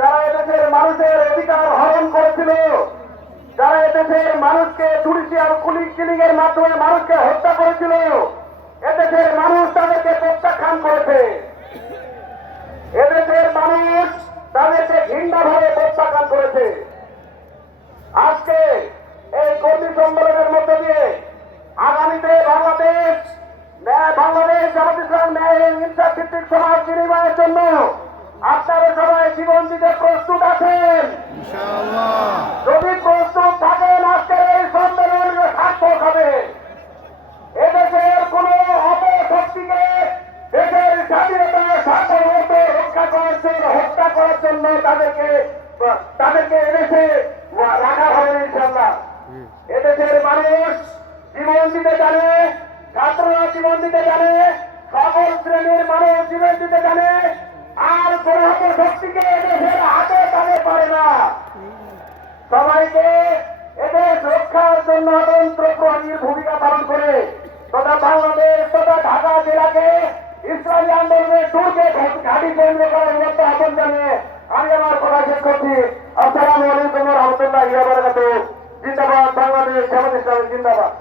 যারা এদেশের মানুষের অধিকার হরণ করেছিল, যারা এদেশের মানুষকে জুডিশিয়াল কুলিং কিলিং এর মাধ্যমে মানুষকে হত্যা করেছিল এদেশের মানুষ তাদেরকে প্রত্যাখ্যান করেছে। এদেশের মানুষ তাদেরকে ঘৃণাভাবে প্রত্যাখ্যান করেছে। আজকে এই কর্মী সম্মেলনের মধ্য দিয়ে আগামীতে বাংলাদেশ বাংলাদেশ ইসলাম ন্যায় ইনসাফ ভিত্তিক সমাজ বিনিময়ের জন্য জন্য তাদেরকে তাদেরকে এদেশে রাখা হবে ইনশাল্লাহ এদেশের মানুষ জীবন দিতে জানে ছাত্ররা জীবন দিতে জানে সকল শ্রেণির মানুষ জীবন দিতে জানে আর কোন শক্তিকে এদেশের হাতে তাদের পারে না। সবাইকে এদের রক্ষার জন্য তন্ত্র প্রহরীর ভূমিকা পালন করে তথা বাংলাদেশ তথা ঢাকা জেলাকে ইসলামী আন্দোলনের দুর্গে ঘাটি আসসালামু আলাইকুম রহমতুল্লাহ বাংলাদেশ জামাত ইসলামী জিন্দাবাদ।